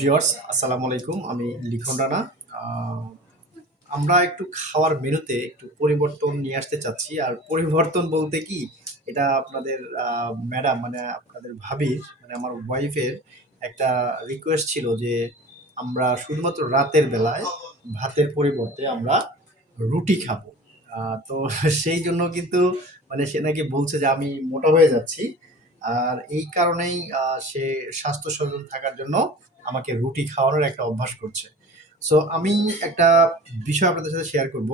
Viewers, আসসালামু আলাইকুম। আমি লিখন রানা। আ আমরা একটু খাওয়ার মেনুতে একটু পরিবর্তন নিয়ে আসতে চাচ্ছি। আর পরিবর্তন বলতে কি, এটা আপনাদের ম্যাডাম মানে আপনাদের ভাবির মানে আমার ওয়াইফের একটা রিকোয়েস্ট ছিল যে, আমরা শুধুমাত্র রাতের বেলায় ভাতের পরিবর্তে আমরা রুটি খাবো। আ তো সেই জন্য কিন্তু মানে সে নাকি বলছে যে, আমি মোটা হয়ে যাচ্ছি। আর এই কারণেই সে স্বাস্থ্য সচেতন থাকার জন্য আমাকে রুটি খাওয়ানোর একটা অভ্যাস করছে। সো আমি একটা বিষয় আপনাদের সাথে শেয়ার করব।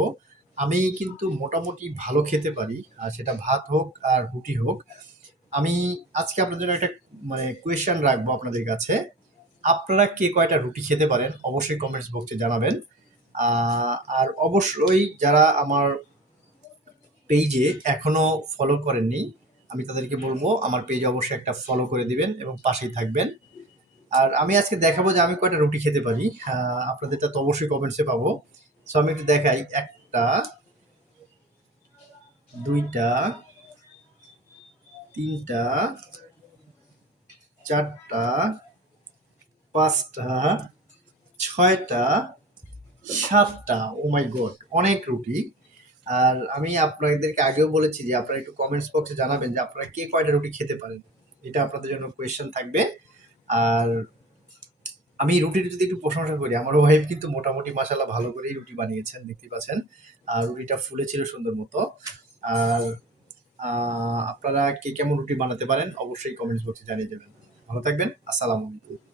আমি কিন্তু মোটামুটি ভালো খেতে পারি। সেটা ভাত হোক আর রুটি হোক। আমি আজকে আপনার জন্য একটা মানে কোয়েশ্চেন রাখবো আপনাদের কাছে। আপনারা কে কয়টা রুটি খেতে পারেন? অবশ্যই কমেন্টস বক্সে জানাবেন। আ আর অবশ্যই যারা আমার পেইজে এখনো ফলো করেননি, আমি তাদেরকে বলব আমার পেইজে অবশ্যই একটা ফলো করে দিবেন এবং পাশেই থাকবেন। আর আমি আজকে দেখাবো যে আমি কয়টা রুটি খেতে পারি। আপনাদেরটা তো অবশ্যই কমেন্টসে পাবো। সো আমি একটু দেখাই। ১ টা, ২ টা, ৩ টা, ৪ টা, ৫ টা, ৬ টা, ৭ টা। ওহ মাই গড! অনেক রুটি। আর আমি আপনাদেরকে আগেও বলেছি যে আপনারা একটু কমেন্টস বক্সে জানাবেন যে আপনারা কে কয়টা রুটি খেতে পারেন। এটা আপনাদের জন্য কোয়েশ্চেন থাকবে। আর আমি রুটির যদি একটু প্রশংসা করি, আমার ওয়াইফ কিন্তু মোটামুটি মাশাআল্লাহ ভালো করেই রুটি বানিয়েছেন, দেখতেই পাচ্ছেন। আর রুটিটা ফুলেছিল সুন্দর মতো। আর আ আপনারা কে কেমন রুটি বানাতে পারেন অবশ্যই কমেন্টস বক্সে জানিয়ে যাবেন। ভালো থাকবেন। আসসালামু আলাইকুম।